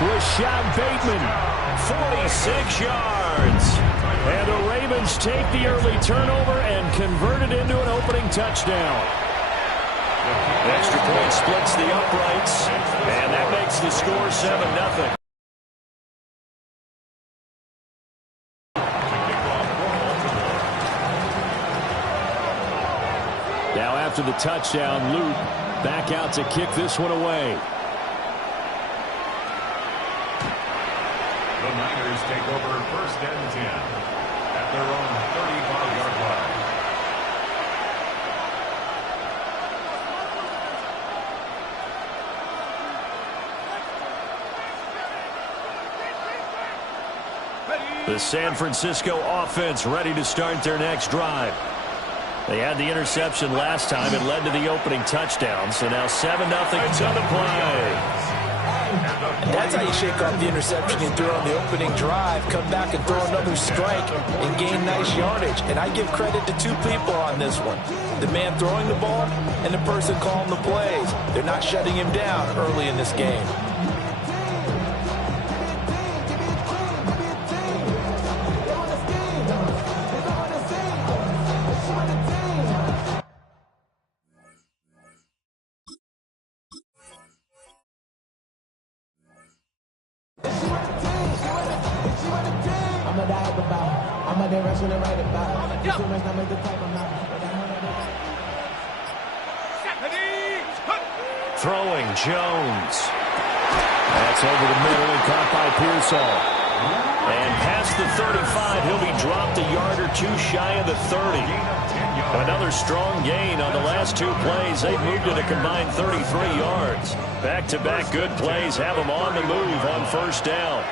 Rashad Bateman, 46 yards. And the Ravens take the early turnover and convert it into an opening touchdown. Extra point splits the uprights, and that makes the score 7-0. Now after the touchdown, Luke back out to kick this one away. The Niners take over 1st and 10 at their own 35-yard line. The San Francisco offense ready to start their next drive. They had the interception last time. It led to the opening touchdown. So now 7-0 on the play. And that's how you shake off the interception you threw on the opening drive, come back and throw another strike and gain nice yardage. And I give credit to two people on this one. The man throwing the ball and the person calling the plays. They're not shutting him down early in this game. Throwing Jones. That's over the middle and caught by Pearsall. And past the 35, he'll be dropped a yard or two shy of the 30. Another strong gain on the last two plays. They've moved it a combined 33 yards. Back-to-back good plays have them on the move on 1st down.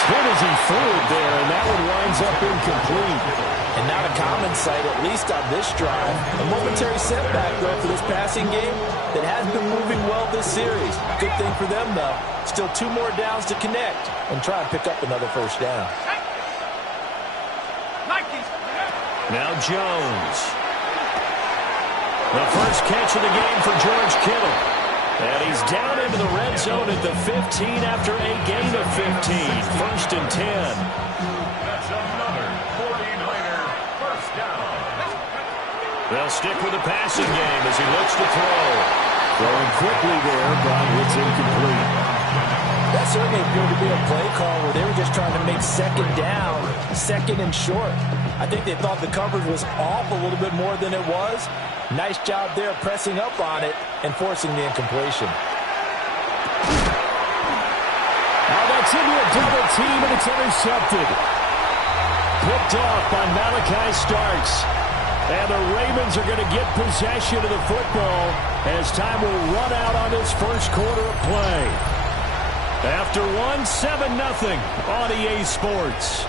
Hit as he threw it there, and that one winds up incomplete. And not a common sight, at least on this drive. A momentary setback, though, for this passing game that has been moving well this series. Good thing for them, though. Still 2 more downs to connect and try and pick up another 1st down. Now Jones. The first catch of the game for George Kittle. And he's down into the red zone at the 15 after a gain of 15. 1st and 10. That's another 49er 1st down. They'll stick with the passing game as he looks to throw. Throwing quickly there, but it's incomplete. That certainly appeared to be a play call where they were just trying to make 2nd down, 2nd and short. I think they thought the coverage was off a little bit more than it was. Nice job there pressing up on it and forcing the incompletion. Now that's into a double team, and it's intercepted. Picked off by Malachi Starks. And the Ravens are going to get possession of the football as time will run out on this 1st quarter of play. After 7-0 on EA Sports.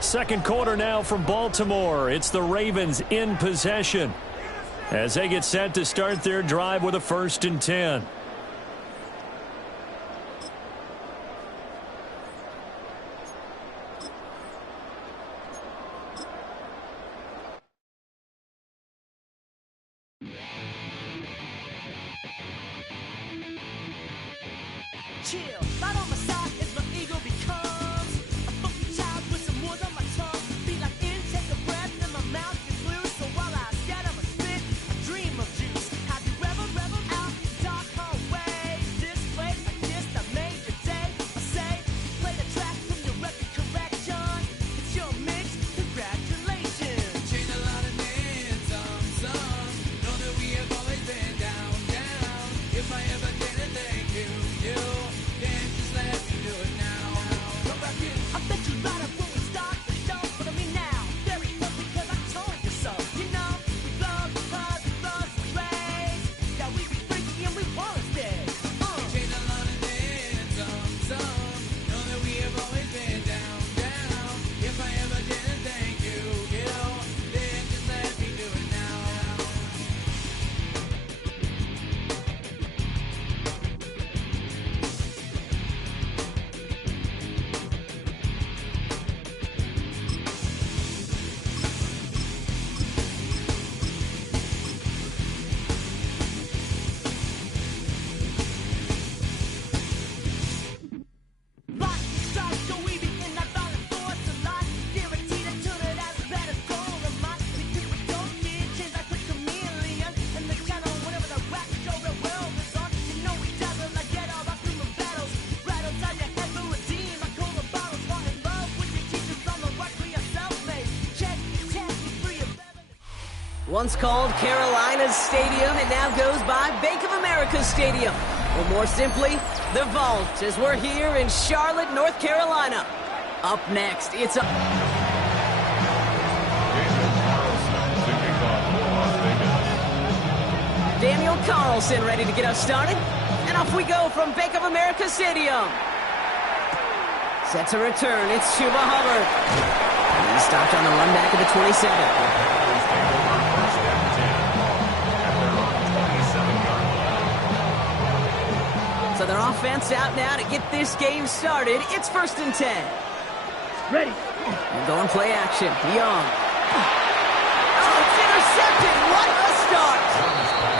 2nd quarter now from Baltimore. It's the Ravens in possession as they get set to start their drive with a 1st and 10. Chill, right on my side as my ego becomes a funky child with some words on my tongue. Feel like take a breath and my mouth gets loose. So while I scatter my spit, I dream of juice. Have you ever out in dark hallways? This place like this that made your day. I say, play the track from your record collection. It's your mix, congratulations. Changed a lot of names, some know that we have always been down. If I ever did a thank you, you can't just Once called Carolina's Stadium, it now goes by Bank of America Stadium. Or more simply, the Vault, as we're here in Charlotte, North Carolina. Up next, it's a... Daniel Carlson ready to get us started. And off we go from Bank of America Stadium. Set to return, it's Chuba Hubbard. He stopped on the run back of the 27. So their offense out now to get this game started. It's 1st and 10. Ready. And going play action. Young. Oh, it's intercepted. What a start.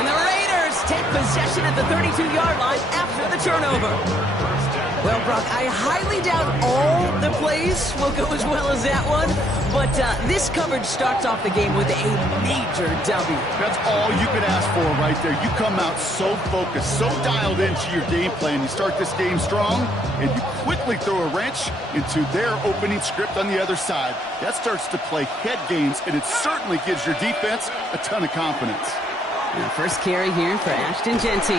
And the Raiders take possession at the 32-yard line after the turnover. Well, Brock, I highly doubt all the plays will go as well as that one, but this coverage starts off the game with a major W. That's all you could ask for right there. You come out so focused, so dialed into your game plan. You start this game strong, and you quickly throw a wrench into their opening script on the other side. That starts to play head games, and it certainly gives your defense a ton of confidence. And first carry here for Ashton Genty.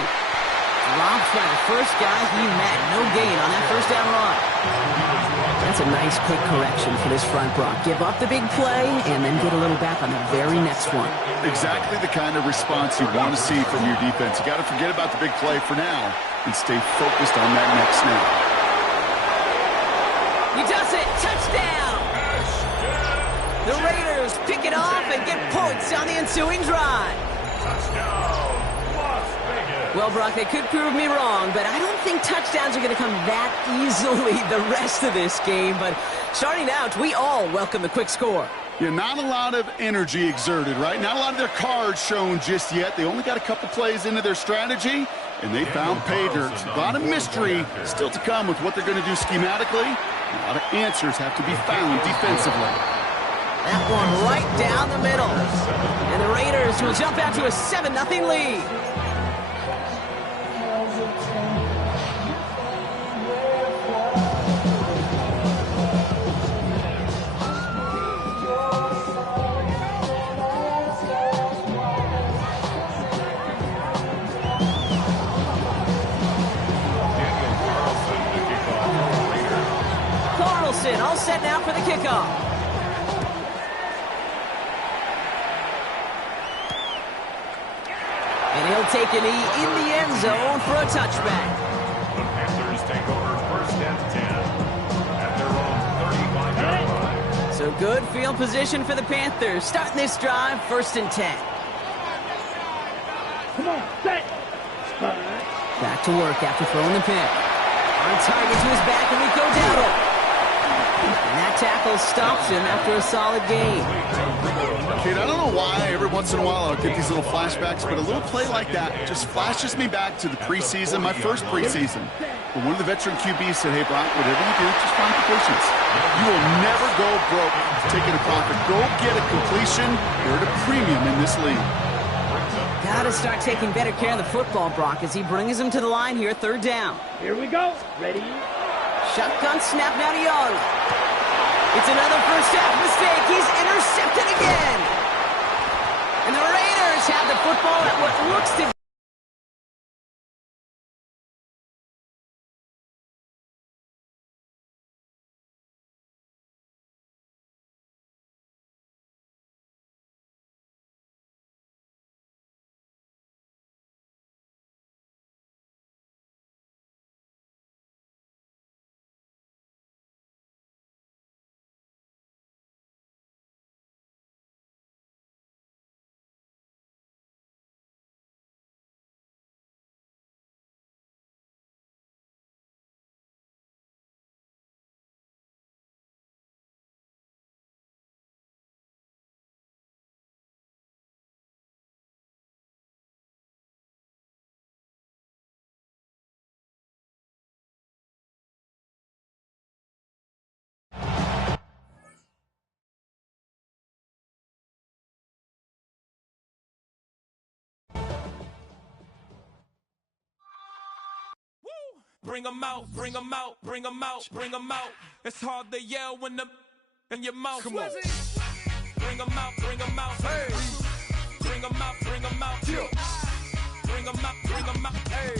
Dropped by the first guy he met. No gain on that first down run. That's a nice quick correction for this front, Brock. Give up the big play and then get a little back on the very next one. Exactly the kind of response you want to see from your defense. You got to forget about the big play for now and stay focused on that next snap. He does it. Touchdown. The Raiders pick it off and get points on the ensuing drive. Touchdown, Las Vegas. Well, Brock, they could prove me wrong, but I don't think touchdowns are going to come that easily the rest of this game. But starting out, we all welcome the quick score. Yeah, not a lot of energy exerted, right? Not a lot of their cards shown just yet. They only got a couple plays into their strategy, and they found pay dirt. A lot of mystery still to come with what they're going to do schematically. A lot of answers have to be found defensively. That one right down the middle. And the Raiders will jump out to a 7-0 lead. Carlson all set now for the kickoff. And he'll take a knee in the end zone for a touchback. The Panthers take over 1st and 10 at their own 35-yard line. So good field position for the Panthers. Starting this drive, 1st and 10. Come on, set. Back to work after throwing the pick. On target to his back, Rico Dowdle. And that tackle stops him after a solid gain. Kid, I don't know why every once in a while I'll get these little flashbacks, but a little play like that just flashes me back to the preseason, my first preseason. But one of the veteran QBs said, hey, Brock, whatever you do, just find completions. You will never go broke taking a profit. Go get a completion. You're at a premium in this league. Got to start taking better care of the football, Brock, as he brings him to the line here, 3rd down. Here we go. Ready? Shotgun snap now to Young. It's another first half mistake. He's intercepted again. And the Raiders have the football at what looks to be. Bring 'em out, bring 'em out, bring 'em out, bring 'em out. It's hard to yell when the in your mouth. Come on. Bring 'em out, hey. bring 'em out, bring 'em out. Bring 'em out, bring 'em out. Hey.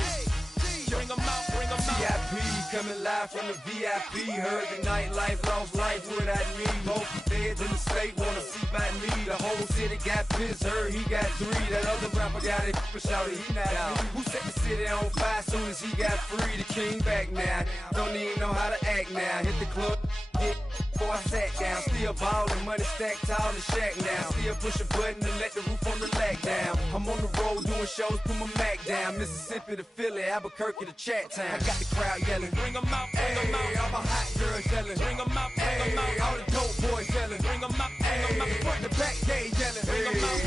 Bring 'em out, bring 'em out. VIP coming live from the VIP. Heard the nightlife, lost life without me. Both feds in the state wanna see by me. The whole city got pissed, heard he got 3. That other rapper got it, but shouted he not me. Who set the city on fire soon as he got free? The king back now, don't even know how to act now. Hit the club, get before I sat down. Still ballin', money stacked tall in the shack now. Still push a button and let the roof on the lag down. I'm on the road doing shows, put my Mac down. Mississippi to Philly, Albuquerque to Chat Town. I got the crowd yelling, Bring 'em out, bring 'em out. all my hot girls yelling, Bring 'em out, bring 'em out. all the dope boys yelling, Bring 'em out, bring 'em out. front to back gay yelling, Bring 'em out.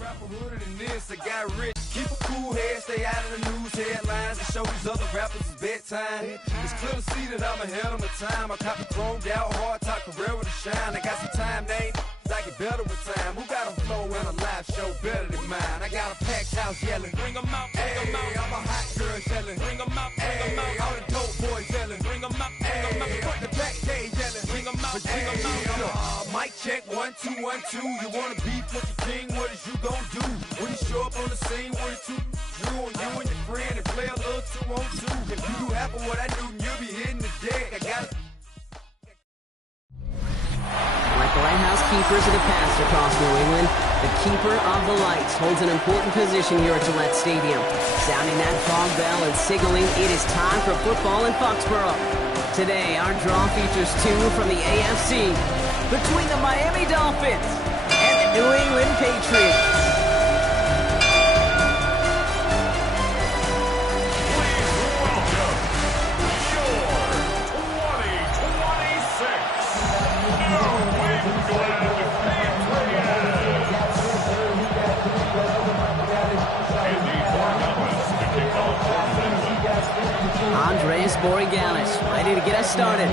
Rapper hooded than this, I got rich. Keep a cool head, stay out of the news headlines, and show these other rappers it's bedtime. It's clear to see that I'm ahead of my time. I caught the chromed out, hard top career with a shine. I got some time, they ain't I get better with time. Who got a flow and a live show better than mine? I got a packed house yelling, Bring 'em out, bring 'em out. all my hot girls yelling, Bring 'em out, bring 'em out. all the dope boys yelling, Bring 'em out, bring 'em out. front to back gay yelling, Bring 'em out, bring 'em out. Mic check 1 2 1 2. You wanna beef with the king? What is you gon' do when he show up on the scene? What is you drew on you and your friend and play a little 2 on 2? If you do half of what I do, you'll be hitting the deck. I got it. Like the lighthouse keepers of the past across New England, the keeper of the lights holds an important position here at Gillette Stadium. Sounding that fog bell and signaling it is time for football in Foxborough. Today, our draw features 2 from the AFC between the Miami Dolphins and the New England Patriots. Andres Borregalis ready to get us started.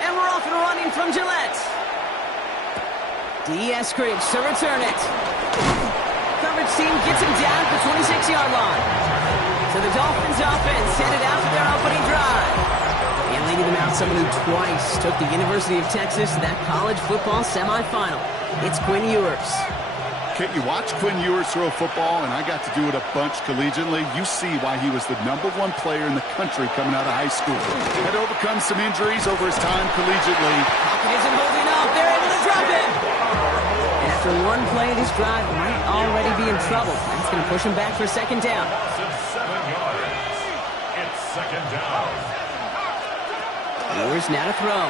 And we're off and running from Gillette. D.S. Cridge to return it. Coverage team gets him down at the 26-yard line. So the Dolphins offense headed out for their opening drive. And leading them out, someone who twice took the University of Texas to that college football semifinal. It's Quinn Ewers. Kate, you watch Quinn Ewers throw football, and I got to do it a bunch collegiately. You see why he was the #1 player in the country coming out of high school. Had to overcome some injuries over his time collegiately. Pocket isn't holding up. They're able to drop it. And after one play, this drive might already be in trouble. That's going to push him back for second down. 7 yards. It's second down. Ewers now to throw.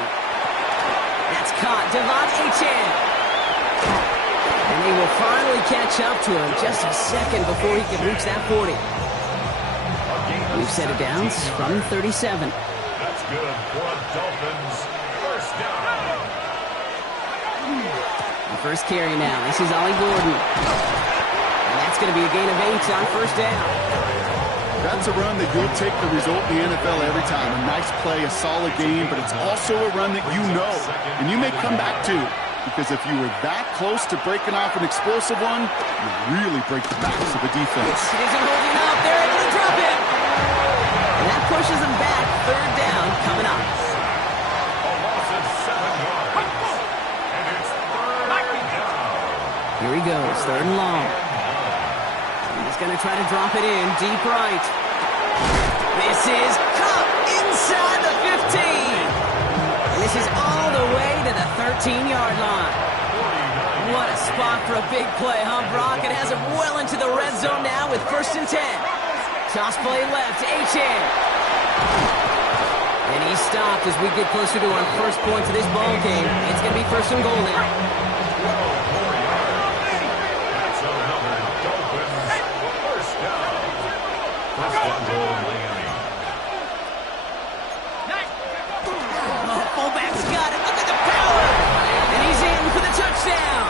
That's caught. Devon Achane. And they will finally catch up to him just a second before he can reach that 40. We've set it down from 37. That's good for a Dolphins first down. The first carry now. This is Ollie Gordon. And that's going to be a gain of 8 on first down. That's a run that you'll take the result in the NFL every time. A nice play, a solid game, but it's also a run that you know, and you may come back to. Because if you were that close to breaking off an explosive one, you really break the backs of the defense. It isn't holding up. They're able to drop it. And that pushes them back. Third down coming up. A loss of 7 yards. And it's third down. Here he goes. Third and long. He's going to try to drop it in. Deep right. This is Cup inside the 15. And this is all the way to the 13-yard line. What a spot for a big play, huh, Brock? It has him well into the red zone now with 1st and 10. Toss play left to Achane. And he stopped as we get closer to our first point to this ball game. It's going to be 1st and goal now. That's another Dolphins first down. First and goal, Miami. Fullback's got it. Look at the power. And he's in for the touchdown.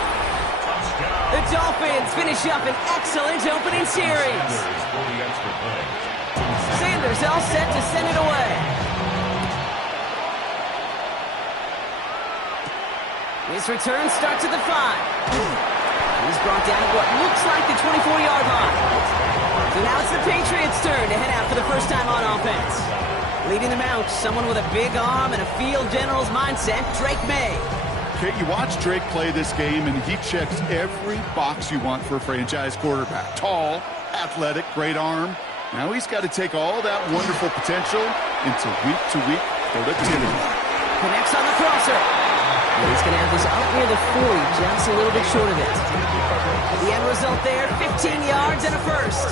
The Dolphins finish up an excellent opening series. Sanders all set to send it away. His return starts at the 5. He's brought down at what looks like the 24-yard line. So now it's the Patriots' turn to head out for the first time on offense. Leading them out, someone with a big arm and a field general's mindset, Drake May. Kate, you watch Drake play this game, and he checks every box you want for a franchise quarterback. Tall, athletic, great arm. Now he's got to take all that wonderful potential into week-to-week productivity. Connects on the crosser. And he's going to have this up near the 40, just a little bit short of it. The end result there, 15 yards and a first.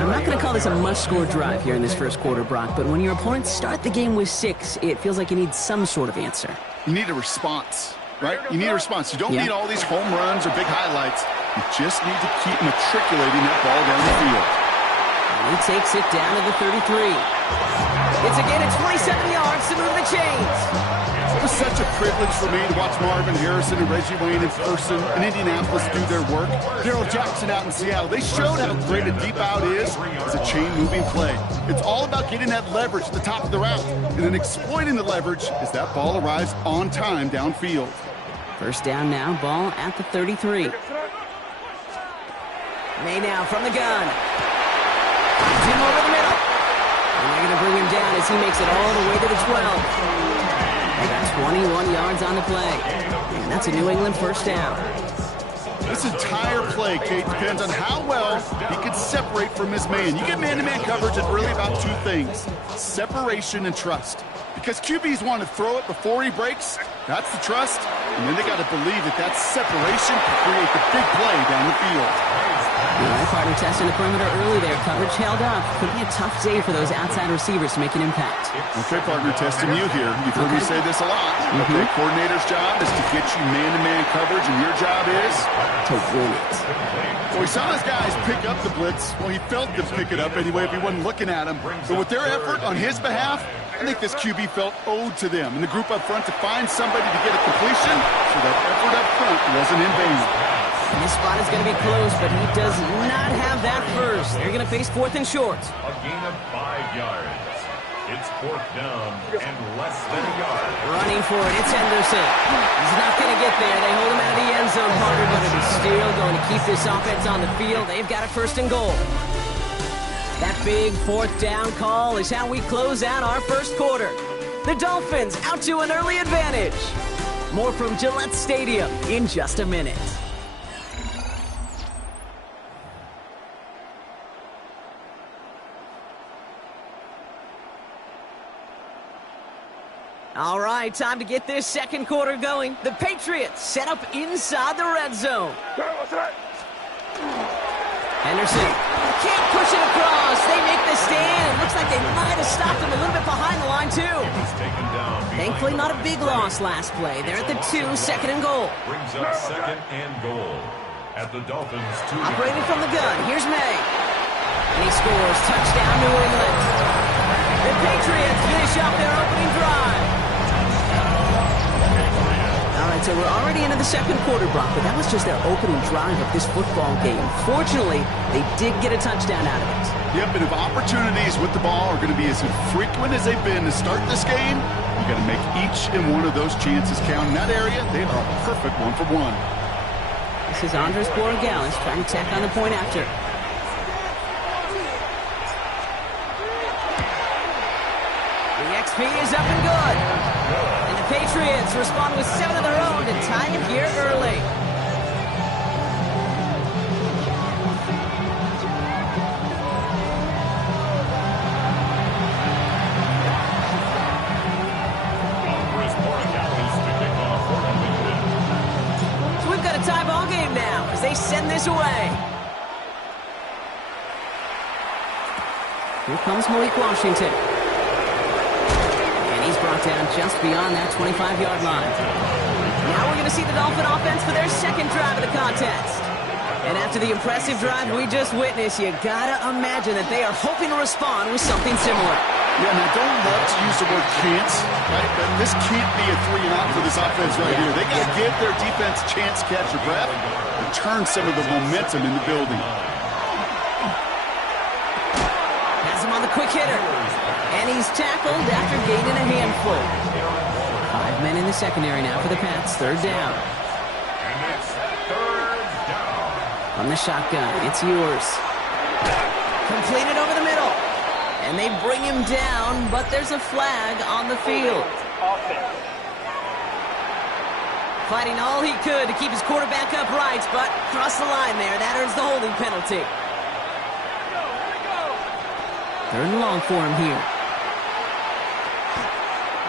I'm not going to call this a must-score drive here in this first quarter, Brock, but when your opponents start the game with 6, it feels like you need some sort of answer. You need a response, right? You need a response. You don't need all these home runs or big highlights. You just need to keep matriculating that ball down the field. And he takes it down to the 33. It's again at 27 yards to move the chains. It was such a privilege for me to watch Marvin Harrison and Reggie Wayne in person in Indianapolis do their work. Darrell Jackson out in Seattle. They showed how great a deep out is as a chain-moving play. It's all about getting that leverage at the top of the route and then exploiting the leverage as that ball arrives on time downfield. First down now, ball at the 33. May now from the gun. Jim over the middle. And they're going to bring him down as he makes it all the way to the 12. They got 21 yards on the play. And that's a New England first down. This entire play, Kate, depends on how well he can separate from his man. You get man-to-man coverage, it's really about 2 things: separation and trust. Because QBs want to throw it before he breaks, that's the trust, and then they got to believe that that separation can create the big play down the field. All right, partner testing the perimeter early there. Coverage held up. Could be a tough day for those outside receivers to make an impact. Okay, partner testing you here. You've heard me say this a lot. Okay, coordinator's job is to get you man-to-man coverage, and your job is to win it. Well, he saw his guys pick up the blitz. Well, he felt them pick it up anyway if he wasn't looking at him. But with their effort on his behalf, I think this QB felt owed to them and the group up front to find somebody to get a completion so that effort up front wasn't in vain. And this spot is going to be close, but he does not have that first. They're going to face 4th and short. A gain of 5 yards. It's 4th down and less than a yard. Running for it, it's Henderson. He's not going to get there. They hold him out of the end zone, partner, but it is still going to keep this offense on the field. They've got a 1st and goal. That big 4th down call is how we close out our first quarter. The Dolphins out to an early advantage. More from Gillette Stadium in just a minute. All right, time to get this second quarter going. The Patriots set up inside the red zone. Henderson can't push it across. They make the stand. It looks like they might have stopped him a little bit behind the line, too. Thankfully, not a big loss last play. They're at the 2, 2nd and goal. Brings up 2nd and goal at the Dolphins 2. Operating from the gun, here's May. And he scores. Touchdown, New England. The Patriots finish up their opening drive. All right, so we're already into the second quarter, Brock, but that was just their opening drive of this football game. Fortunately, they did get a touchdown out of it. Yep, and if opportunities with the ball are going to be as infrequent as they've been to start this game, you got to make each and one of those chances count. In that area, they are a perfect 1-for-1. This is Andres Borregales trying to tack on the point after. The XP is up and good. And the Patriots respond with 7 of their own to tie it here early. So we've got a tie ball game now as they send this away. Here comes Malik Washington. He's brought down just beyond that 25-yard line. Now we're going to see the Dolphin offense for their second drive of the contest. And after the impressive drive we just witnessed, you got to imagine that they are hoping to respond with something similar. Yeah, and I don't love to use the word can't, right? But this can't be a 3-and-out for this offense right here. They got to give their defense a chance to catch a breath and turn some of the momentum in the building. Has him on the quick hitter. And he's tackled after gaining a handful. 5 men in the secondary now for the Pats. 3rd down. And it's 3rd down. From the shotgun, it's yours. Completed over the middle. And they bring him down, but there's a flag on the field. offense. Fighting all he could to keep his quarterback upright, but crossed the line there. That earns the holding penalty. Third and long for him here.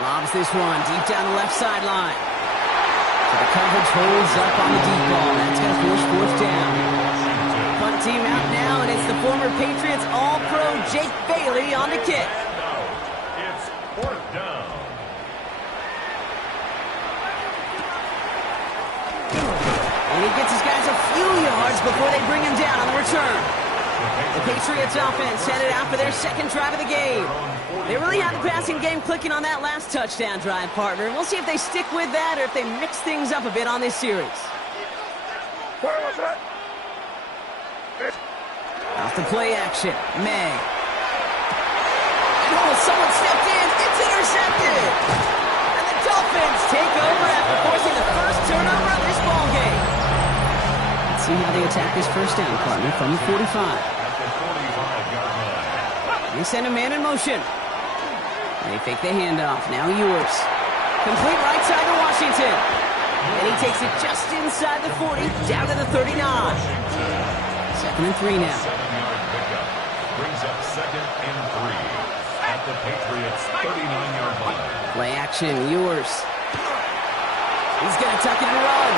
Lobs this one deep down the left sideline. So the coverage holds up on the deep ball. That's going to force fourth down. Punt team out now, and it's the former Patriots All-Pro Jake Bailey on the kick. It's fourth down. And he gets his guys a few yards before they bring him down on the return. The Patriots offense headed out for their second drive of the game. They really had the passing game clicking on that last touchdown drive, partner. And we'll see if they stick with that or if they mix things up a bit on this series. Off the play action, May. And someone stepped in. It's intercepted. And the Dolphins take over after forcing the first turnover of this ball game. Let's see how they attack this first down, partner, from the 45. They send a man in motion. They fake the handoff. Now Ewers. Complete right side to Washington. And he takes it just inside the 40, down to the 39. 2nd and 3 now. 7-yard pickup brings up 2nd and 3 at the Patriots' 39-yard line. Play action, Ewers. He's going to tuck it and run.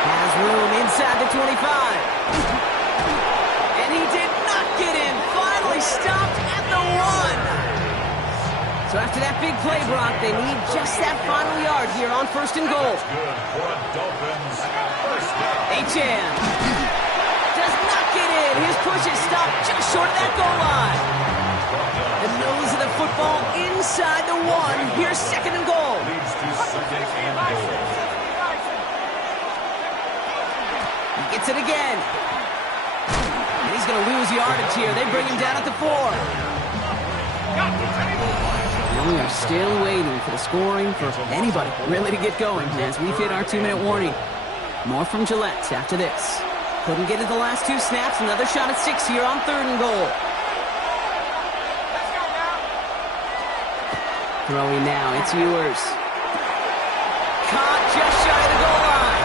Has room inside the 25. And he did not get in. Finally stopped at the 1. So after that big play, Brock, they need just that final yard here on 1st and goal. Good for a Dolphins first down. Achane does not get in. His push is stopped just short of that goal line. The nose of the football inside the 1. Here's 2nd and goal. Leads to 2nd and goal. He gets it again. And he's going to lose yardage here. They bring him down at the 4. And we are still waiting for the scoring for anybody really to get going as we've hit our 2-minute warning. More from Gillette after this. Couldn't get it the last 2 snaps. Another shot at 6 here on 3rd and goal. Throwing now, it's Ewers. Caught just shy of the goal line.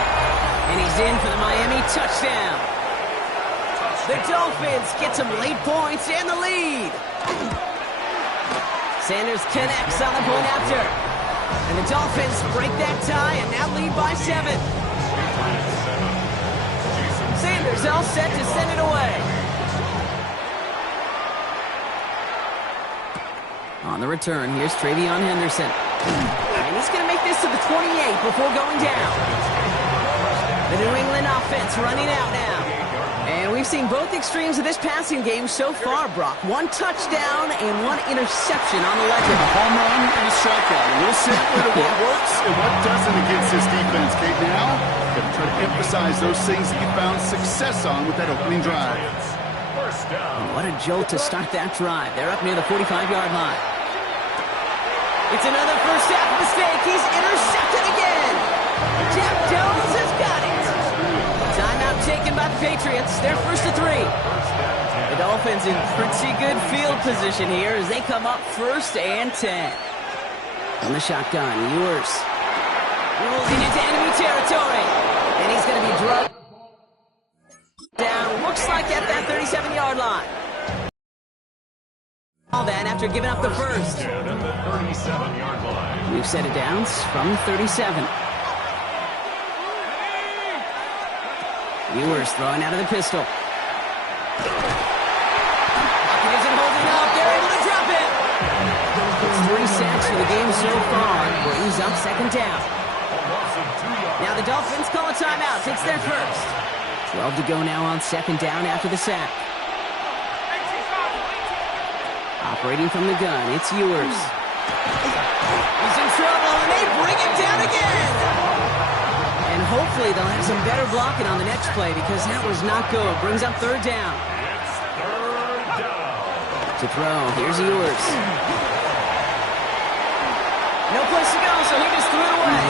And he's in for the Miami touchdown. The Dolphins get some late points and the lead. Sanders connects on the point after. And the Dolphins break that tie and now lead by 7. Sanders all set to send it away. On the return, here's Travion Henderson. And he's going to make this to the 28 before going down. The New England offense running out now. And we've seen both extremes of this passing game so far, Brock. 1 touchdown and 1 interception on the legend. A home run and a strikeout. A little sampling of what works and what doesn't against this defense, Kate. Now, got to try to emphasize those things that you found success on with that opening drive. First down. What a jolt to start that drive. They're up near the 45-yard line. It's another first half mistake. He's intercepted again. Jeff Jones has got it. Timeout taken by the Patriots. They're 1st and 3. The Dolphins in pretty good field position here as they come up 1st and 10. On the shotgun, Ewers rolling into enemy territory. And he's going to be drugged down. Looks like at that 37-yard line. All that after giving up the first. At the 37-yard line. We've set it down from 37. Ewers throwing out of the pistol. Buccaneers are holding up. They're able to drop it. It's 3 sacks for the game so far. Brings up 2nd down. Now the Dolphins call a timeout. It's their first. 12 to go now on 2nd down after the sack. Operating from the gun, it's Ewers. He's in trouble, and they bring him down again. And hopefully they'll have some better blocking on the next play because that was not good. Brings up 3rd down. It's 3rd down. To throw, here's Ewers. No place to go, so he just threw it away.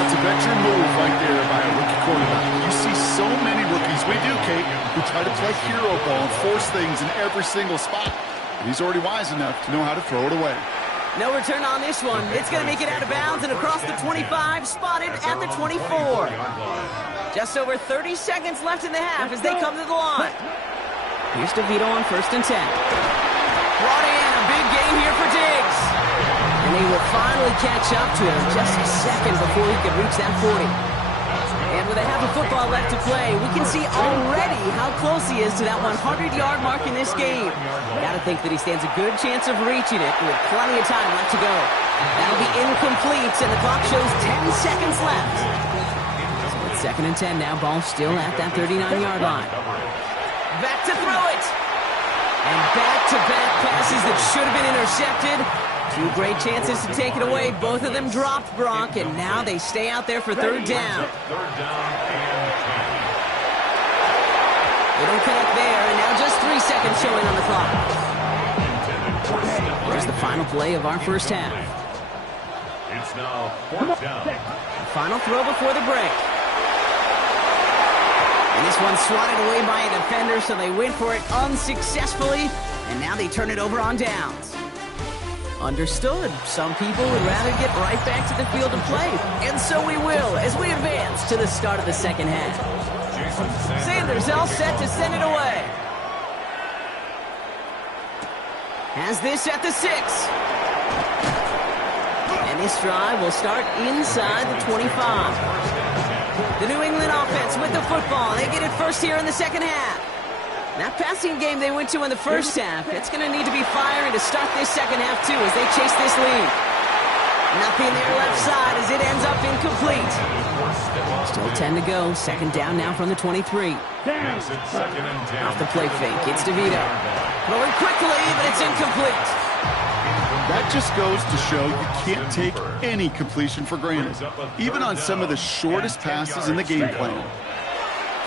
That's a veteran move right there by a rookie quarterback. You see so many rookies, we do, Kate, who try to play hero ball and force things in every single spot. And he's already wise enough to know how to throw it away. No return on this one. It's going to make it out of bounds and across the 25, spotted at the 24. Just over 30 seconds left in the half as they come to the line. Here's DeVito on 1st and 10. Brought in, a big gain here for Diggs. And they will finally catch up to him just a second before he could reach that 40. And with a half of football left to play, we can see already how close he is to that 100-yard mark in this game. Gotta think that he stands a good chance of reaching it with plenty of time left to go. That'll be incomplete, and the clock shows 10 seconds left. So it's 2nd and 10 now, ball still at that 39-yard line. Back to throw it. And back-to-back passes that should have been intercepted. 2 great chances to take it away. Both of them dropped, Brock, and now they stay out there for 3rd down. They don't connect there, and now just 3 seconds showing on the clock. Here's the final play of our first half. It's now 4th down. Final throw before the break. And this one's swatted away by a defender, so they went for it unsuccessfully, and now they turn it over on downs. Understood. Some people would rather get right back to the field of play. And so we will as we advance to the start of the second half. Sanders all set to send it away. Has this at the 6. And this drive will start inside the 25. The New England offense with the football. They get it first here in the second half. That passing game they went to in the first half, it's going to need to be firing to start this second half, too, as they chase this lead. Nothing there left side as it ends up incomplete. Still 10 to go. 2nd down now from the 23. Off the play fake, it's DeVito. Throwing quickly, but it's incomplete. That just goes to show you can't take any completion for granted, even on some of the shortest passes in the game plan.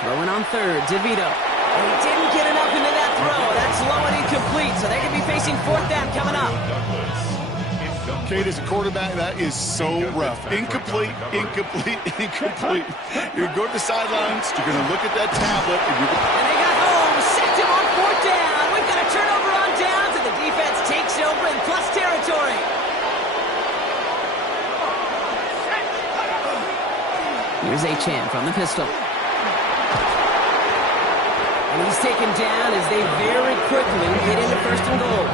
Throwing on 3rd, DeVito. And he didn't get enough into that throw. That's low and incomplete, so they're going to be facing 4th down coming up. Kate, as a quarterback, that is so rough. Incomplete, incomplete, incomplete. You're going to go to the sidelines, you're going to look at that tablet, and they got home, sacked him on 4th down. We've got a turnover on downs, and the defense takes over in plus territory. Here's Achane from the pistol. And he's taken down as they very quickly get into 1st and goal.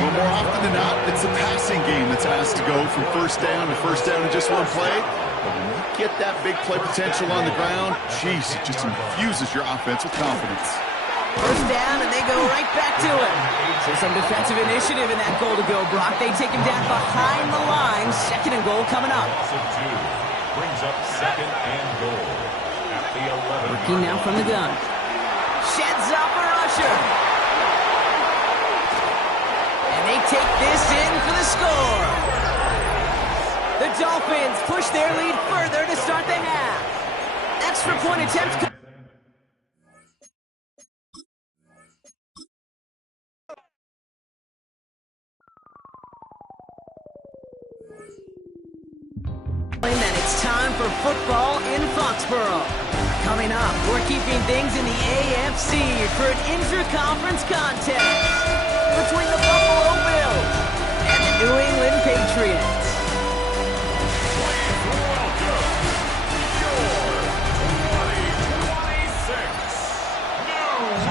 Well, more often than not, it's the passing game that's asked to go from 1st down to 1st down in just one play. But when you get that big play potential on the ground, geez, it just infuses your offense with confidence. 1st down, and they go right back to it. So some defensive initiative in that goal to go, Brock. They take him down behind the line. 2nd and goal coming up. Brings up 2nd and goal. Working now from the gun. Sheds up a rusher. And they take this in for the score. The Dolphins push their lead further to start the half. Extra point attempt. Then it's time for football in Foxborough. Coming up, we're keeping things in the AFC for an intra-conference contest. But